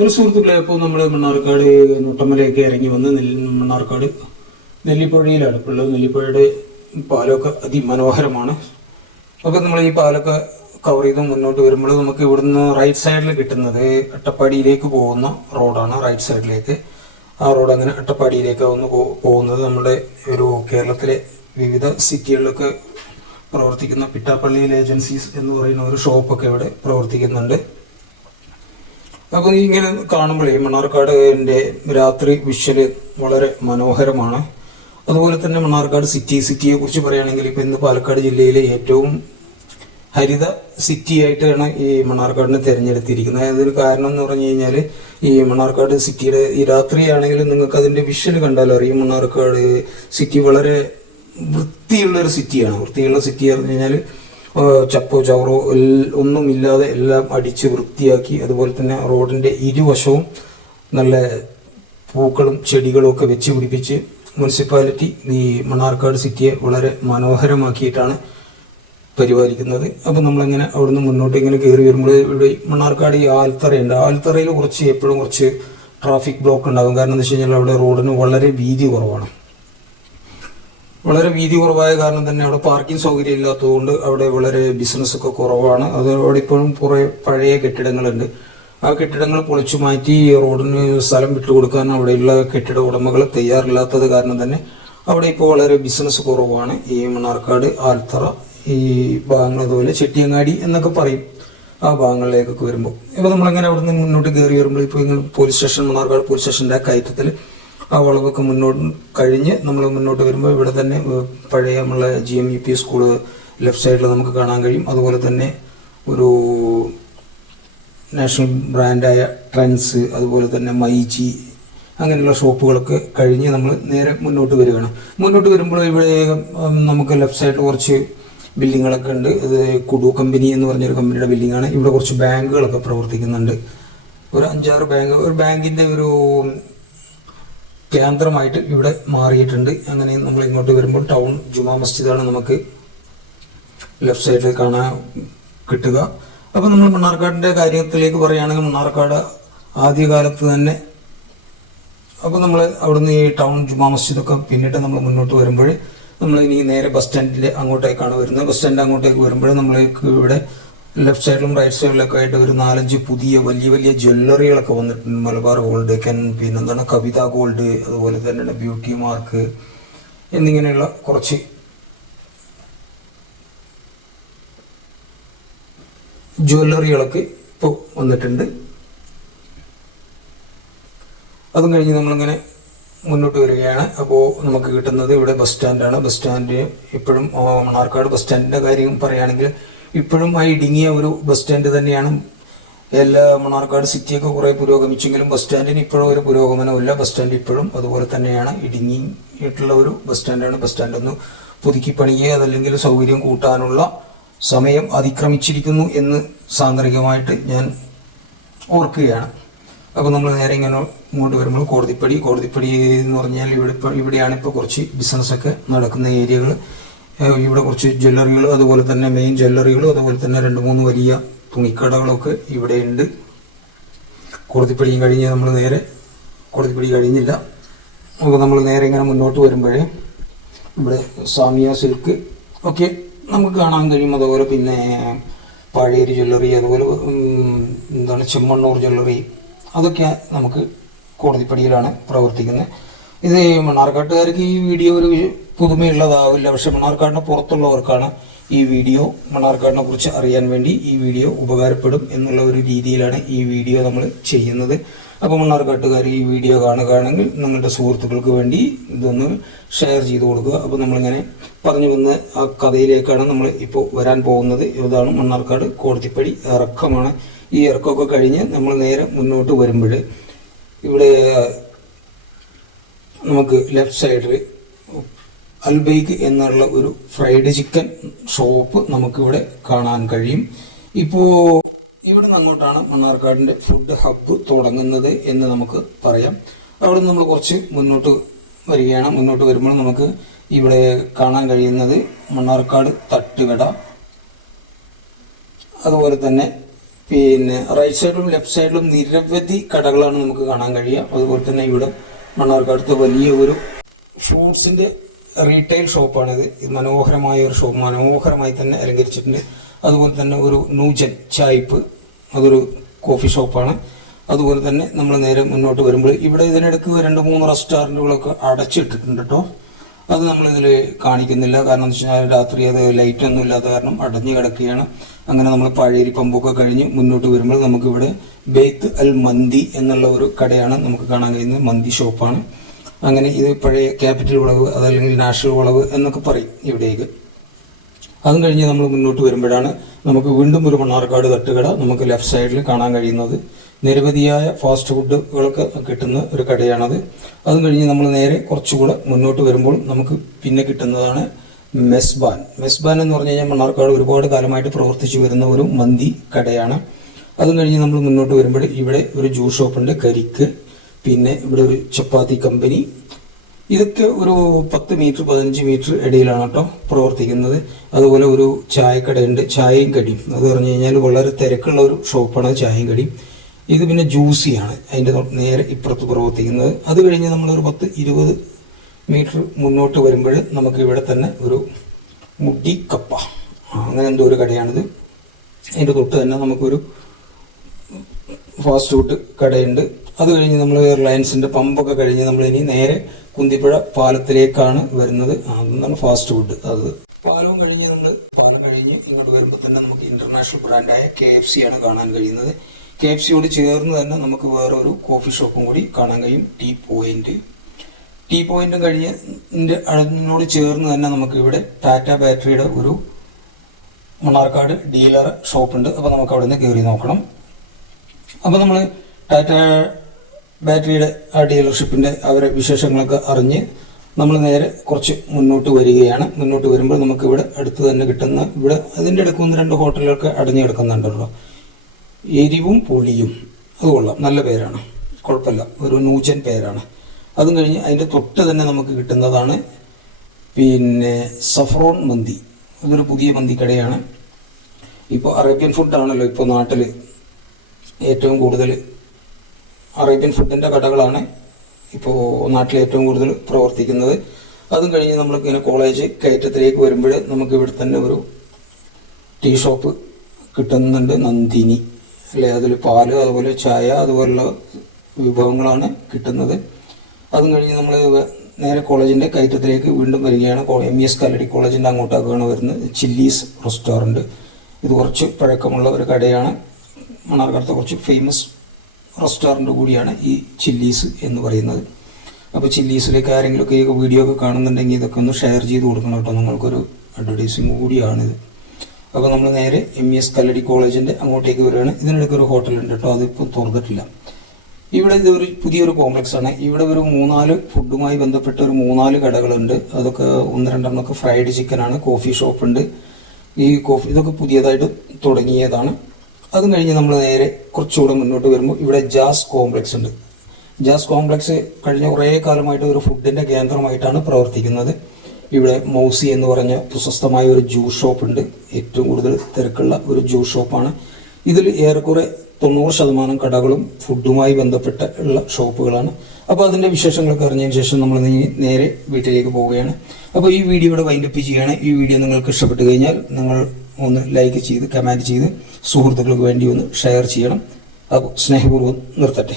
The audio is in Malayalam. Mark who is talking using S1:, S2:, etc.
S1: ഒരു സുഹൃത്തുക്കളെ ഇപ്പോൾ നമ്മൾ മണ്ണാർക്കാട് നോട്ടമലയൊക്കെ ഇറങ്ങി വന്ന് മണ്ണാർക്കാട് നെല്ലിപ്പുഴയിലാണ്. ഇപ്പോൾ നെല്ലിപ്പുഴയുടെ പാലമൊക്കെ അതിമനോഹരമാണ്. അപ്പോൾ നമ്മൾ ഈ പാലൊക്കെ കവർ ചെയ്ത് മുന്നോട്ട് വരുമ്പോൾ നമുക്ക് ഇവിടുന്ന് റൈറ്റ് സൈഡിൽ കിട്ടുന്നത് അട്ടപ്പാടിയിലേക്ക് പോകുന്ന റോഡാണ് റൈറ്റ് സൈഡിലേക്ക് ആ റോഡ് അങ്ങനെ അട്ടപ്പാടിയിലേക്ക് ഒന്ന് പോകുന്നത് നമ്മുടെ ഒരു കേരളത്തിലെ വിവിധ സിറ്റികളിലൊക്കെ പ്രവർത്തിക്കുന്ന പിട്ടാപ്പള്ളിയിൽ ഏജൻസീസ് എന്ന് പറയുന്ന ഒരു ഷോപ്പൊക്കെ ഇവിടെ പ്രവർത്തിക്കുന്നുണ്ട്. അപ്പോൾ ഇങ്ങനെ കാണുമ്പോഴേ മണ്ണാർക്കാടിന്റെ രാത്രി വിഷ്വൽ വളരെ മനോഹരമാണ്. അതുപോലെ തന്നെ മണ്ണാർക്കാട് സിറ്റി സിറ്റിയെ കുറിച്ച് പറയുകയാണെങ്കിൽ ഇപ്പം ഇന്ന് പാലക്കാട് ജില്ലയിലെ ഏറ്റവും ഹരിത സിറ്റി ആയിട്ടാണ് ഈ മണ്ണാർക്കാടിനെ തിരഞ്ഞെടുത്തിരിക്കുന്നത്. അതിന് കാരണം എന്ന് പറഞ്ഞു കഴിഞ്ഞാൽ ഈ മണ്ണാർക്കാട് സിറ്റിയുടെ ഈ രാത്രിയാണെങ്കിലും നിങ്ങൾക്ക് അതിന്റെ വിഷ്വൽ കണ്ടാൽ അറിയും. മണ്ണാർക്കാട് സിറ്റി വളരെ വൃത്തിയുള്ള ഒരു സിറ്റിയാണ് വൃത്തിയുള്ള സിറ്റി എന്ന് പറഞ്ഞു കഴിഞ്ഞാൽ ചപ്പോ ചവറോ ഇല്ലാതെ ഒന്നുമില്ലാതെ എല്ലാം അടിച്ച് വൃത്തിയാക്കി അതുപോലെ തന്നെ റോഡിന്റെ ഇരുവശവും നല്ല പൂക്കളും ചെടികളും ഒക്കെ വെച്ച് പിടിപ്പിച്ച് മുനിസിപ്പാലിറ്റി ഈ മണ്ണാർക്കാട് സിറ്റിയെ വളരെ മനോഹരമാക്കിയിട്ടാണ് പരിപാലിക്കുന്നത്. അപ്പം നമ്മളിങ്ങനെ അവിടുന്ന് മുന്നോട്ട് ഇങ്ങനെ കയറി വരുമ്പോൾ ഇവിടെ മണ്ണാർക്കാട് ഈ ആൽത്തറയുണ്ട്. ആൽത്തറയിൽ കുറച്ച് എപ്പോഴും കുറച്ച് ട്രാഫിക് ബ്ലോക്ക് ഉണ്ടാകും. കാരണം എന്താ വെച്ച് കഴിഞ്ഞാൽ അവിടെ റോഡിന് വളരെ വീതി കുറവാണ്. വളരെ വീതി കുറവായ കാരണം തന്നെ അവിടെ പാർക്കിംഗ് സൗകര്യം ഇല്ലാത്തതുകൊണ്ട് അവിടെ വളരെ ബിസിനസ് ഒക്കെ കുറവാണ്. അത് അവിടെ ഇപ്പോഴും കുറേ പഴയ കെട്ടിടങ്ങളുണ്ട്. ആ കെട്ടിടങ്ങൾ പൊളിച്ചു മാറ്റി റോഡിന് സ്ഥലം വിട്ടുകൊടുക്കാൻ അവിടെയുള്ള കെട്ടിട ഉടമകൾ തയ്യാറില്ലാത്തത് കാരണം തന്നെ അവിടെ ഇപ്പോൾ വളരെ ബിസിനസ് കുറവാണ്. ഈ മണ്ണാർക്കാട് ആൽത്തറ ഈ ഭാഗങ്ങൾ അതുപോലെ ചെട്ടിയങ്ങാടി എന്നൊക്കെ പറയും ആ ഭാഗങ്ങളിലേക്കൊക്കെ വരുമ്പോൾ. ഇപ്പോൾ നമ്മളെങ്ങനെ അവിടെ നിന്ന് മുന്നോട്ട് കയറി വരുമ്പോൾ ഇപ്പോൾ പോലീസ് സ്റ്റേഷൻ മണ്ണാർക്കാട് പോലീസ് സ്റ്റേഷന്റെ കയറ്റത്തിൽ ആ വളവൊക്കെ മുന്നോട്ട് കഴിഞ്ഞ് നമ്മൾ മുന്നോട്ട് വരുമ്പോൾ ഇവിടെ തന്നെ പഴയ നമ്മളെ G M E P school left സൈഡിൽ നമുക്ക് കാണാൻ കഴിയും. അതുപോലെ തന്നെ ഒരു നാഷണൽ ബ്രാൻഡായ ട്രെൻസ് അതുപോലെ തന്നെ മൈജി അങ്ങനെയുള്ള ഷോപ്പുകളൊക്കെ കഴിഞ്ഞ് നമ്മൾ നേരെ മുന്നോട്ട് വരികയാണ്. മുന്നോട്ട് വരുമ്പോൾ ഇവിടെ നമുക്ക് ലെഫ്റ്റ് സൈഡിൽ കുറച്ച് ബിൽഡിങ്ങുകളൊക്കെ ഉണ്ട്. ഇത് കുഡു കമ്പനി എന്ന് പറഞ്ഞൊരു കമ്പനിയുടെ ബിൽഡിങ്ങാണ് ഇവിടെ കുറച്ച് ബാങ്കുകളൊക്കെ പ്രവർത്തിക്കുന്നുണ്ട്. ഒരു അഞ്ചാറ് ബാങ്ക് ഒരു ബാങ്കിന്റെ ഒരു കേന്ദ്രമായിട്ട് ഇവിടെ മാറിയിട്ടുണ്ട്. അങ്ങനെ നമ്മൾ ഇങ്ങോട്ട് വരുമ്പോൾ ടൗൺ ജുമാ മസ്ജിദാണ് നമുക്ക് ലെഫ്റ്റ് സൈഡിൽ കാണാൻ കിട്ടുക. അപ്പോൾ നമ്മൾ മണ്ണാർക്കാടിന്റെ കാര്യത്തിലേക്ക് പറയുകയാണെങ്കിൽ മണ്ണാർക്കാട് ആദ്യകാലത്ത് തന്നെ അപ്പോൾ നമ്മൾ അവിടുന്ന് ഈ ടൗൺ ജുമാ മസ്ജിദൊക്കെ പിന്നിട്ട് നമ്മൾ മുന്നോട്ട് വരുമ്പോൾ നമ്മൾ ഇനി നേരെ ബസ് സ്റ്റാൻഡിൽ അങ്ങോട്ടേക്കാണ് വരുന്നത്. ബസ് സ്റ്റാൻഡ് അങ്ങോട്ടേക്ക് വരുമ്പോൾ നമ്മൾക്ക് ഇവിടെ ലെഫ്റ്റ് സൈഡിലും റൈറ്റ് സൈഡിലൊക്കെ ആയിട്ട് ഒരു നാലഞ്ച് പുതിയ വലിയ വലിയ ജ്വല്ലറികളൊക്കെ വന്നിട്ടുണ്ട് മലബാർ ഗോൾഡ് കെൻ പിന്നെന്താണ് കവിത ഗോൾഡ് അതുപോലെ തന്നെയാണ് ബ്യൂട്ടി മാർക്ക് എന്നിങ്ങനെയുള്ള കുറച്ച് ജ്വല്ലറികളൊക്കെ ഇപ്പോൾ വന്നിട്ടുണ്ട്. അതും കഴിഞ്ഞ് നമ്മളിങ്ങനെ മുന്നോട്ട് വരികയാണ്. അപ്പോൾ നമുക്ക് കിട്ടുന്നത് ഇവിടെ ബസ് സ്റ്റാൻഡാണ് ബസ് സ്റ്റാൻഡ് ഇപ്പോഴും മണ്ണാർക്കാട് ബസ് സ്റ്റാൻഡിന്റെ കാര്യം പറയുകയാണെങ്കിൽ ഇപ്പോഴും ആ ഇടുങ്ങിയ ഒരു ബസ് സ്റ്റാൻഡ് തന്നെയാണ്. എല്ലാ മണ്ണാർക്കാട് സിറ്റിയൊക്കെ കുറേ പുരോഗമിച്ചെങ്കിലും ബസ് സ്റ്റാൻഡിന് ഇപ്പോഴും ഒരു പുരോഗമനമില്ല ബസ് സ്റ്റാൻഡ് ഇപ്പോഴും അതുപോലെ തന്നെയാണ്. ഇടുങ്ങിയിട്ടുള്ള ഒരു ബസ് സ്റ്റാൻഡാണ് ബസ് സ്റ്റാൻഡ് ഒന്ന് പുതുക്കി പണിയുക അതല്ലെങ്കിൽ സൗകര്യം കൂട്ടാനുള്ള സമയം അതിക്രമിച്ചിരിക്കുന്നു എന്ന് സാന്ദർഭികമായിട്ട് ഞാൻ ഓർക്കുകയാണ്. അപ്പോൾ നമ്മൾ നേരെ ഇങ്ങനെ ഇങ്ങോട്ട് വരുമ്പോൾ കോടതിപ്പടി കോടതിപ്പടി എന്ന് പറഞ്ഞാൽ ഇവിടെ ഇവിടെയാണ് ഇപ്പോൾ കുറച്ച് ബിസിനസ്സൊക്കെ നടക്കുന്ന ഏരിയകൾ ഇവിടെ കുറച്ച് ജ്വല്ലറികൾ അതുപോലെ തന്നെ മെയിൻ ജ്വല്ലറികളും അതുപോലെ തന്നെ രണ്ട് മൂന്ന് വലിയ തുണിക്കടകളൊക്കെ ഇവിടെയുണ്ട് കോടതിപ്പടിയും കഴിഞ്ഞ് നമ്മൾ നേരെ കോടതിപ്പടി കഴിഞ്ഞില്ല. അപ്പോൾ നമ്മൾ നേരെ ഇങ്ങനെ മുന്നോട്ട് വരുമ്പോഴേ ഇവിടെ സാമിയ സിൽക്ക് ഒക്കെ നമുക്ക് കാണാൻ കഴിയും. അതുപോലെ പിന്നെ പഴയൊരു ജ്വല്ലറി അതുപോലെ എന്താണ് ചെമ്മണ്ണൂർ ജ്വല്ലറി അതൊക്കെ നമുക്ക് കോടതിപ്പടിയിലാണ് പ്രവർത്തിക്കുന്നത്. ഇത് മണ്ണാർക്കാട്ടുകാർക്ക് ഈ വീഡിയോ ഒരു പുതുമയുള്ളതാവില്ല പക്ഷെ മണ്ണാർക്കാടിന് പുറത്തുള്ളവർക്കാണ് ഈ വീഡിയോ മണ്ണാർക്കാടിനെ കുറിച്ച് അറിയാൻ വേണ്ടി ഈ വീഡിയോ ഉപകാരപ്പെടും എന്നുള്ള ഒരു രീതിയിലാണ് ഈ വീഡിയോ നമ്മൾ ചെയ്യുന്നത്. അപ്പോൾ മണ്ണാർക്കാട്ടുകാർ ഈ വീഡിയോ കാണുകയാണെങ്കിൽ നിങ്ങളുടെ സുഹൃത്തുക്കൾക്ക് വേണ്ടി ഇതൊന്ന് ഷെയർ ചെയ്ത് കൊടുക്കുക. അപ്പോൾ നമ്മളിങ്ങനെ പറഞ്ഞു വന്ന ആ കഥയിലേക്കാണ് നമ്മൾ ഇപ്പോൾ വരാൻ പോകുന്നത്. ഇതാണ് മണ്ണാർക്കാട് കോടതിപ്പടി ഇറക്കമാണ്. ഈ ഇറക്കമൊക്കെ കഴിഞ്ഞ് നമ്മൾ നേരെ മുന്നോട്ട് വരുമ്പോൾ ഇവിടെ നമുക്ക് ലെഫ്റ്റ് സൈഡിൽ അൽബൈക്ക് എന്നുള്ള ഒരു ഫ്രൈഡ് ചിക്കൻ ഷോപ്പ് നമുക്കിവിടെ കാണാൻ കഴിയും. ഇപ്പോൾ ഇവിടെ അങ്ങോട്ടാണ് മണ്ണാർക്കാടിന്റെ ഫുഡ് ഹബ്ബ് തുടങ്ങുന്നത് എന്ന് നമുക്ക് പറയാം. അവിടെ നമ്മൾ കുറച്ച് മുന്നോട്ട് വരികയാണ്. മുന്നോട്ട് വരുമ്പോൾ നമുക്ക് ഇവിടെ കാണാൻ കഴിയുന്നത് മണ്ണാർക്കാട് തട്ടുകട. അതുപോലെ തന്നെ പിന്നെ റൈറ്റ് സൈഡിലും ലെഫ്റ്റ് സൈഡിലും നിരവധി കടകളാണ് നമുക്ക് കാണാൻ കഴിയുക. അതുപോലെ തന്നെ ഇവിടെ മണ്ണാർക്കാടത്ത് വലിയ ഒരു ഫ്രൂട്ട്സിന്റെ റീറ്റെയിൽ ഷോപ്പാണിത് ഇത് മനോഹരമായ ഒരു ഷോപ്പ് മനോഹരമായി തന്നെ അലങ്കരിച്ചിട്ടുണ്ട്. അതുപോലെ തന്നെ ഒരു നൂജൻ ചായ്പ് അതൊരു കോഫി ഷോപ്പാണ് അതുപോലെ തന്നെ നമ്മൾ നേരെ മുന്നോട്ട് വരുമ്പോൾ ഇവിടെ ഇതിനിടയ്ക്ക് രണ്ട് മൂന്ന് റെസ്റ്റോറന്റുകളൊക്കെ അടച്ചിട്ടിട്ടുണ്ട് കേട്ടോ അത് നമ്മളിതിൽ കാണിക്കുന്നില്ല. കാരണം എന്ന് വെച്ചാൽ രാത്രി അത് ലൈറ്റ് ഒന്നും ഇല്ലാത്ത കാരണം അടഞ്ഞു കിടക്കുകയാണ്. അങ്ങനെ നമ്മൾ പഴയരി പമ്പൊക്കെ കഴിഞ്ഞ് മുന്നോട്ട് വരുമ്പോൾ നമുക്കിവിടെ ബേത്ത് അൽ മന്തി എന്നുള്ള ഒരു കടയാണ് നമുക്ക് കാണാൻ കഴിയുന്നത്. മന്തി ഷോപ്പാണ് അങ്ങനെ ഇത് പഴയ ക്യാപിറ്റൽ വളവ് അതല്ലെങ്കിൽ നാഷണൽ വളവ് എന്നൊക്കെ പറയും ഇവിടേക്ക്. അതും കഴിഞ്ഞ് നമ്മൾ മുന്നോട്ട് വരുമ്പോഴാണ് നമുക്ക് വീണ്ടും ഒരു മണ്ണാർക്കാട് തട്ടുകട നമുക്ക് ലെഫ്റ്റ് സൈഡിൽ കാണാൻ കഴിയുന്നത്. നിരവധിയായ ഫാസ്റ്റ് ഫുഡുകളൊക്കെ കിട്ടുന്ന ഒരു കടയാണത്. അതും കഴിഞ്ഞ് നമ്മൾ നേരെ കുറച്ചുകൂടെ മുന്നോട്ട് വരുമ്പോൾ നമുക്ക് പിന്നെ കിട്ടുന്നതാണ് മെസ്ബാൻ. മെസ്ബാൻ എന്ന് പറഞ്ഞു കഴിഞ്ഞാൽ മണ്ണാർക്കാട് ഒരുപാട് കാലമായിട്ട് പ്രവർത്തിച്ചു വരുന്ന ഒരു മന്തി കടയാണ്. അതും കഴിഞ്ഞ് നമ്മൾ മുന്നോട്ട് വരുമ്പോൾ ഇവിടെ ഒരു ജ്യൂസ് ഷോപ്പുണ്ട് കരിക്ക്. പിന്നെ ഇവിടെ ഒരു ചപ്പാത്തി കമ്പനി. ഇതൊക്കെ ഒരു പത്ത് മീറ്റർ പതിനഞ്ച് മീറ്റർ ഇടയിലാണ് കേട്ടോ പ്രവർത്തിക്കുന്നത്. അതുപോലെ ഒരു ചായക്കടയുണ്ട് ചായയും കടിയും. അത് പറഞ്ഞു കഴിഞ്ഞാൽ വളരെ തിരക്കുള്ള ഒരു ഷോപ്പാണ് ചായയും കടിയും. ഇത് പിന്നെ ജ്യൂസിയാണ് അതിന്റെ നേരെ ഇപ്പുറത്ത് പ്രവർത്തിക്കുന്നത്. അത് കഴിഞ്ഞ് നമ്മളൊരു പത്ത് ഇരുപത് മീറ്റർ മുന്നോട്ട് വരുമ്പോൾ നമുക്ക് ഇവിടെ തന്നെ ഒരു മുടി കപ്പ. അങ്ങനെ എന്തോ ഒരു കടയാണിത്. അതിന്റെ തൊട്ട് തന്നെ നമുക്കൊരു ഫാസ്റ്റ് ഫുഡ് കടയുണ്ട്. അത് കഴിഞ്ഞ് നമ്മൾ റിലയൻസിന്റെ പമ്പൊക്കെ കഴിഞ്ഞ് നമ്മൾ ഇനി നേരെ കുന്തിപ്പുഴ പാലത്തിലേക്കാണ് വരുന്നത്. അതാണ് ഫാസ്റ്റ് ഫുഡ്. അത് പാലവും കഴിഞ്ഞ് നമ്മൾ പാലം കഴിഞ്ഞ് ഇങ്ങോട്ട് വരുമ്പോൾ തന്നെ നമുക്ക് ഇന്റർനാഷണൽ ബ്രാൻഡായ കെ എഫ് സി ആണ് കാണാൻ കഴിയുന്നത്. കെ എഫ് സിയോട് ചേർന്ന് തന്നെ നമുക്ക് വേറെ ഒരു കോഫി ഷോപ്പും കൂടി കാണാൻ കഴിയും. Tea point. ടീ പോയിന്റും കഴിഞ്ഞ് അതിനോട് ചേർന്ന് തന്നെ നമുക്ക് ഇവിടെ ടാറ്റ ബാറ്ററിയുടെ ഒരു മണ്ണാർക്കാട് ഡീലർ ഷോപ്പുണ്ട്. അപ്പോൾ നമുക്ക് അവിടെ നിന്ന് കയറി നോക്കണം. അപ്പോൾ നമ്മൾ ടാറ്റ ബാറ്ററിയുടെ ആ ഡീലർഷിപ്പിന്റെ അവരെ വിശേഷങ്ങളൊക്കെ അറിഞ്ഞ് നമ്മൾ നേരെ കുറച്ച് മുന്നോട്ട് വരികയാണ്. മുന്നോട്ട് വരുമ്പോൾ നമുക്ക് ഇവിടെ അടുത്ത് തന്നെ കിട്ടുന്ന ഇവിടെ അതിന്റെ ഇടയ്ക്ക് ഒന്ന് രണ്ട് ഹോട്ടലുകളൊക്കെ അടഞ്ഞു കിടക്കുന്നുണ്ടല്ലോ. എരിവും പുളിയും. അത് കൊള്ളാം. നല്ല പേരാണ്. കുഴപ്പമില്ല. ഒരു നൂജൻ പേരാണ്. അതും കഴിഞ്ഞ് അതിന്റെ തൊട്ട് തന്നെ നമുക്ക് കിട്ടുന്നതാണ് പിന്നെ സഫ്രോൺ മന്തി. അതൊരു പുതിയ മന്തിക്കടയാണ് ഇപ്പോൾ അറേബ്യൻ ഫുഡാണല്ലോ ഇപ്പോൾ നാട്ടിൽ ഏറ്റവും കൂടുതൽ അറേബ്യൻ ഫുഡിന്റെ കടകളാണ് ഇപ്പോൾ നാട്ടിൽ ഏറ്റവും കൂടുതൽ പ്രവർത്തിക്കുന്നത്. അതും കഴിഞ്ഞ് നമ്മൾ ഇങ്ങനെ കോളേജ് കയറ്റത്തിലേക്ക് വരുമ്പോൾ നമുക്ക് ഇവിടെ തന്നെ ഒരു ടീ ഷോപ്പ് കിട്ടുന്നുണ്ട് നന്ദിനി. അല്ലെ? അതിൽ പാൽ അതുപോലെ ചായ അതുപോലുള്ള വിഭവങ്ങളാണ് കിട്ടുന്നത്. അതും കഴിഞ്ഞ് നമ്മൾ നേരെ കോളേജിന്റെ കയറ്റത്തിലേക്ക് വീണ്ടും വരികയാണ്. എം ഇ എസ് കാലടി കോളേജിന്റെ അങ്ങോട്ടേക്കാണ് വരുന്നത്. ചില്ലീസ് റെസ്റ്റോറന്റ് ഇത് കുറച്ച് പഴക്കമുള്ള ഒരു കടയാണ്. മണ്ണാർക്കാടത്തെ കുറച്ച് ഫേമസ് റെസ്റ്റോറന്റ് കൂടിയാണ് ഈ ചില്ലീസ് എന്ന് പറയുന്നത്. അപ്പോൾ ചില്ലീസിലേക്ക് ആരെങ്കിലുമൊക്കെ ഈ വീഡിയോ ഒക്കെ കാണുന്നുണ്ടെങ്കിൽ ഇതൊക്കെ ഒന്ന് ഷെയർ ചെയ്ത് കൊടുക്കണം കേട്ടോ. നിങ്ങൾക്കൊരു അഡ്വർടൈസിങ് കൂടിയാണിത്. അപ്പോൾ നമ്മൾ നേരെ എം എസ് കല്ലടി കോളേജിന്റെ അങ്ങോട്ടേക്ക് വരികയാണ്. ഇതിനിടയ്ക്ക് ഒരു ഹോട്ടൽ ഹോട്ടലുണ്ട് കേട്ടോ. അതിപ്പോൾ തുറന്നിട്ടില്ല. ഇവിടെ ഇതൊരു പുതിയൊരു കോംപ്ലക്സ് ആണ് ഇവിടെ ഒരു മൂന്നാൽ ഫുഡുമായി ബന്ധപ്പെട്ട ഒരു മൂന്നാൽ കടകളുണ്ട്. അതൊക്കെ ഒന്ന് രണ്ടെണ്ണമൊക്കെ ഫ്രൈഡ് ചിക്കനാണ്. കോഫി ഷോപ്പ് ഉണ്ട് ഈ കോഫി ഇതൊക്കെ പുതിയതായിട്ട് തുടങ്ങിയതാണ്. അതും കഴിഞ്ഞ് നമ്മൾ നേരെ കുറച്ചുകൂടെ മുന്നോട്ട് വരുമ്പോൾ ഇവിടെ ജാസ് കോംപ്ലക്സ് ഉണ്ട്. ജാസ് കോംപ്ലക്സ് കഴിഞ്ഞ കുറേ കാലമായിട്ട് ഒരു ഫുഡിന്റെ കേന്ദ്രമായിട്ടാണ് പ്രവർത്തിക്കുന്നത്. ഇവിടെ മൗസി എന്ന് പറഞ്ഞ പ്രശസ്തമായ ഒരു ജ്യൂസ് ഷോപ്പ് ഉണ്ട്. ഏറ്റവും കൂടുതൽ തിരക്കുള്ള ഒരു ജ്യൂസ് ഷോപ്പാണ് ഇതിൽ ഏറെക്കുറെ തൊണ്ണൂറ് ശതമാനം കടകളും ഫുഡുമായി ബന്ധപ്പെട്ട ഉള്ള ഷോപ്പുകളാണ്. അപ്പോൾ അതിന്റെ വിശേഷങ്ങളൊക്കെ അറിഞ്ഞതിന് ശേഷം നമ്മൾ നേരെ വീട്ടിലേക്ക് പോവുകയാണ്. അപ്പോൾ ഈ വീഡിയോയുടെ വൈൻഡപ്പ് ചെയ്യുകയാണ്. ഈ വീഡിയോ നിങ്ങൾക്ക് ഇഷ്ടപ്പെട്ടു കഴിഞ്ഞാൽ നിങ്ങൾ ഒന്ന് ലൈക്ക് ചെയ്ത് കമന്റ് ചെയ്ത് സുഹൃത്തുക്കൾക്ക് വേണ്ടി ഒന്ന് ഷെയർ ചെയ്യണം. അപ്പോൾ സ്നേഹപൂർവം നിർത്തട്ടെ.